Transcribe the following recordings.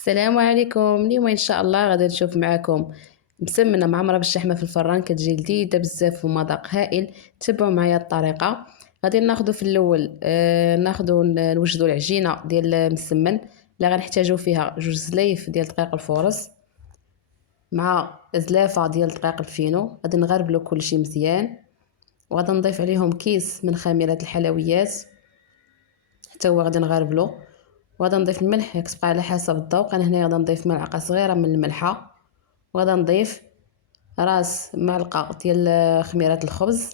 السلام عليكم. اليوم ان شاء الله غادي نشوف معكم مسمنه معمره بالشحمه في الفران، كتجي لذيذه بزاف ومذاق هائل. تبعوا معايا الطريقه. غادي ناخذ في الاول نوجدوا العجينه ديال المسمن اللي غنحتاجوا فيها جوج زلايف ديال دقيق الفورص مع زلافه ديال دقيق الفينو. غادي نغربلو كلشي مزيان، وغادي نضيف عليهم كيس من خميره الحلويات حتى هو غادي نغربلو. وغادي نضيف الملح كتبقى على حسب الذوق. انا هنا غادي نضيف ملعقه صغيره من الملحه، وغادي نضيف راس معلقه ديال خميره الخبز.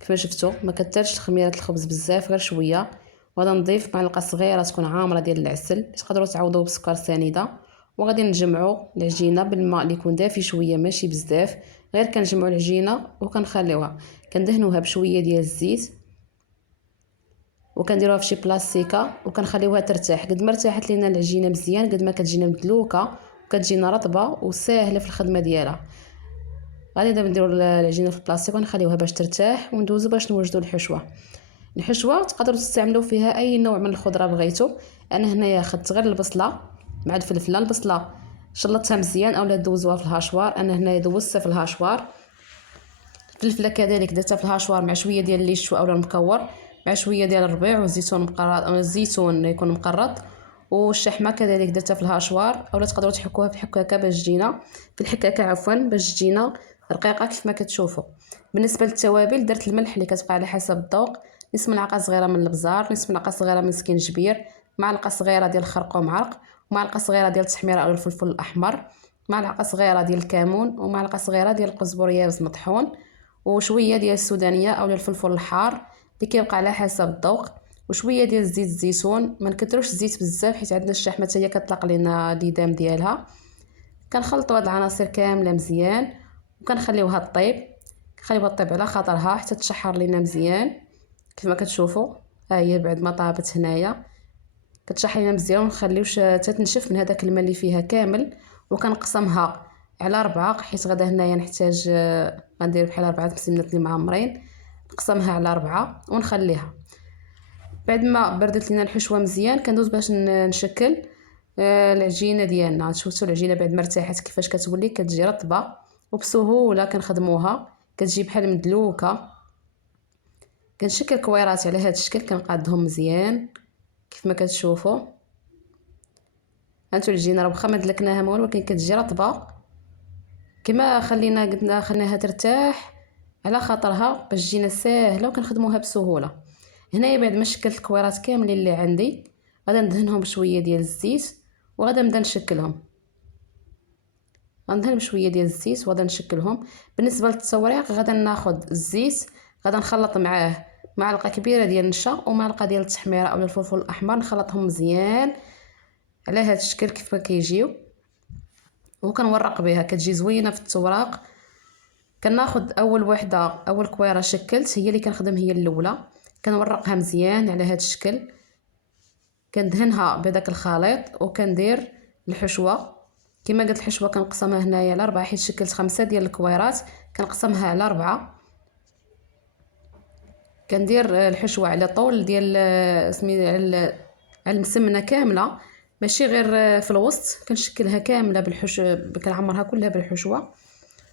كما شفتوا ما كترش خميره الخبز بزاف، غير شويه. وغادي نضيف معلقه صغيره تكون عامره ديال العسل، تقدروا تعوضوه بسكر سنيده. وغادي نجمعوا العجينه بالماء اللي يكون دافي شويه ماشي بزاف، غير كنجمعوا العجينه وكنخليوها. كندهنوها بشويه ديال الزيت وكنديروها في شي بلاستيكه وكنخليوها ترتاح. قد ما ارتاحت لينا العجينه مزيان قد ما كتجينا مدلوكه وكتجينا رطبه وساهله في الخدمه ديالها. غادي دابا نديرو العجينه في البلاستيك ونخليوها باش ترتاح، وندوزو باش نوجدو الحشوه تقدروا تستعملوا فيها اي نوع من الخضره بغيتو. انا هنايا خدت غير البصله مع الفلفله. البصله شلطتها مزيان اولا دوزوها في الهاشوار، انا هنايا دوزتها في الهاشوار. الفلفله كذلك درتها في الهاشوار مع شويه ديال الليشو اولا المكور، مع شويه ديال الربيع والزيتون مقرط او الزيتون يكون مقرط. والشحمه كذلك درتها في الهاشوار اولا تقدروا تحكوها في الحكاكه باش تجينا في الحكاكه عفوا باش تجينا رقيقه كيف ما كتشوفوا. بالنسبه للتوابل درت الملح اللي كتبقى على حسب الذوق، نصف ملعقه صغيره من البزار، نصف ملعقه صغيره من سكينجبير، معلقه صغيره ديال الخرقوم عرق، ومعلقه صغيره ديال التحميره او الفلفل الاحمر، معلقه صغيره ديال الكمون، ومعلقه صغيره ديال القزبر يابس مطحون، وشويه ديال السودانيه او الفلفل الحار اللي كيبقى على حسب الذوق، وشويه ديال زيت الزيتون. ما نكثروش الزيت بزاف حيت عندنا الشحمه حتى هي كتطلق لينا الديدام ديالها. كنخلطوا هاد العناصر كامله مزيان وكنخليوها طيب. كنخليوها طيب على خاطرها حتى تشحر لينا مزيان كما كتشوفوا. ها هي بعد ما طابت هنايا كتشحر لينا مزيان، ونخليوش حتى تنشف من هذاك الماء اللي فيها كامل. وكنقسمها على 4 حيت غدا هنايا نحتاج غندير بحال 4 مسمنات اللي معمرين. نقسمها على 4 ونخليها. بعد ما بردت لينا الحشوه مزيان كندوز باش نشكل العجينه ديالنا. شفتوا العجينه بعد ما ارتاحت كيفاش كتولي، كتجي رطبه وبسهوله كنخدموها، كتجي بحال مدلوكه. كنشكل كويرات على هذا الشكل، كنقادهم مزيان كيف ما كتشوفوا. هانتو العجينه راه واخا ما دلكناها ما والو ولكن كتجي رطبه كما قلنا خليناها ترتاح على خاطرها باش تجينا ساهله وكنخدموها بسهوله. هنايا بعد ما شكلت الكويرات كاملين اللي عندي غادا ندهنهم بشويه ديال الزيت وغادا نبدا نشكلهم. غندهن بشويه ديال الزيت وغادا نشكلهم. بالنسبه للتوريق غادا ناخذ الزيت، غادا نخلط معاه معلقه كبيره ديال النشا ومعلقه ديال التحميره او الفلفل الاحمر، نخلطهم مزيان على هذا الشكل كيف ما كيجيو. وكنورق بها كتجي زوينه في التوراق. كناخذ اول وحده اول كويره شكلت هي اللي كنخدم هي الاولى، كنورقها مزيان على هذا الشكل. كندهنها بهذاك الخليط وكندير الحشوه. كما قلت الحشوه كنقسمها هنايا على 4 حيت شكلت 5 ديال الكويرات، كنقسمها على 4. كندير الحشوه على طول ديال على المسمنه كامله ماشي غير في الوسط. كنشكلها كامله كنعمرها كلها بالحشوه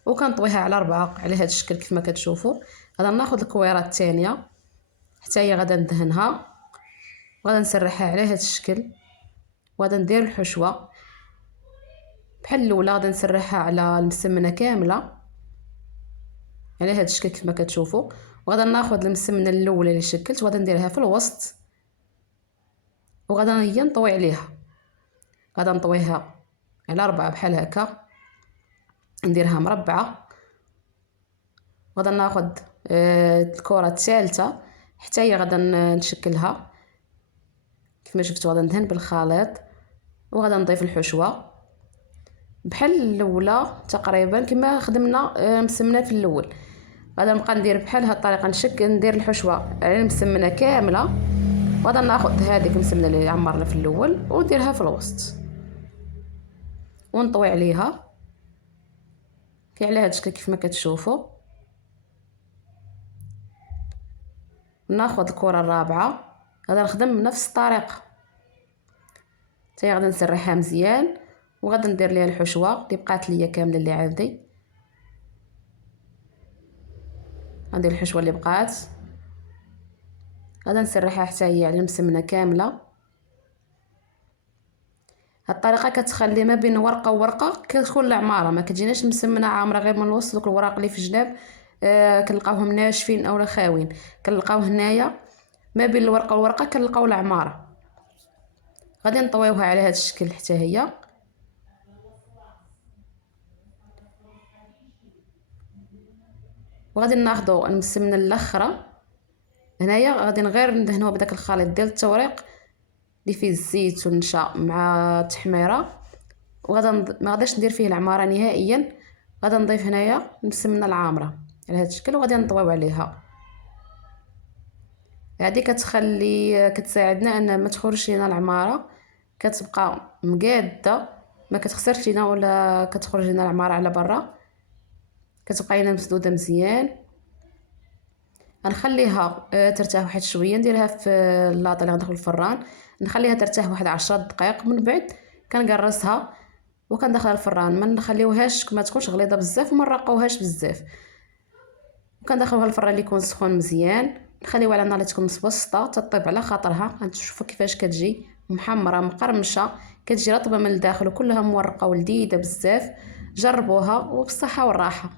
وكنطويها على 4 على هذا الشكل كيف ما كتشوفوا. غادا ناخذ الكويره الثانيه حتى هي غادا ندهنها وغادا نسرحها على هذا الشكل، وغادا ندير الحشوه بحال الاولى. غادا نسرحها على المسمنه كامله على هذا الشكل كيف ما كتشوفوا. وغادا ناخذ المسمنه الاولى اللي شكلت وغادا نديرها في الوسط وغادا هي نطوي عليها. غادا نطويها على 4 بحال هكا، نديرها مربعه. غادا ناخذ الكره الثالثه حتى هي غادا نشكلها كيف ما شفتوا. غادا ندهن بالخليط وغادا نضيف الحشوه بحال الاولى تقريبا كما خدمنا مسمنه في الاول. غادا نبقى ندير بحال هاد الطريقه نشكل، ندير الحشوه على المسمنه كامله. غادا ناخذ هذيك المسمنه اللي عمرنا في الاول ونديرها في الوسط ونطوي عليها على هذا الشكل كيف ما كتشوفوا. ناخذ الكره الرابعه غادا نخدم بنفس الطريقه. حتى هي غادي نسرحها مزيان، وغادي ندير ليها الحشوه اللي بقات ليا كامله اللي عندي. غندير الحشوه اللي بقات، غادي نسرحها حتى هي على المسمنه كامله. هاد الطريقه كتخلي ما بين ورقه وورقه كتكون العماره، ما كتجيناش مسمنه عامره غير من الوسط. دوك الوراق اللي في الجناب كنلقاوهم ناشفين اولا خاويين، كنلقاو هنايا ما بين الورقه والورقه كنلقاو العماره. غادي نطويوها على هذا الشكل حتى هي. وغادي ناخذوا المسمنه الاخرى هنايا، غادي غير ندهنوها بداك الخليط ديال التوريق اللي فيه الزيت والنشا مع التحميره. ما غاداش ندير فيه العماره نهائيا، غادي نضيف هنايا المسمنه العامره على هذا الشكل، وغادي نطويو عليها. هذه كتساعدنا ان ما تخرجش لينا العماره، كتبقى مقاده، ما كتخسرش لينا ولا كتخرج لينا العماره على برا، كتبقى لينا مسدوده مزيان. غنخليها ترتاح واحد شويه، نديرها في اللاطه اللي غندخل الفران، نخليها ترتاح واحد 10 دقائق. من بعد كنقرصها وكندخلها الفران، ما نخليوهاش ما تكونش غليظه بزاف وما نرقوهاش بزاف. وكندخلوها الفران اللي يكون سخون مزيان، نخليوها على نار اللي تكون متوسطه تطيب على خاطرها. غتشوفوا كيفاش كتجي محمره مقرمشه، كتجي رطبه من الداخل وكلها مورقه ولذيذه بزاف. جربوها وبالصحه والراحه.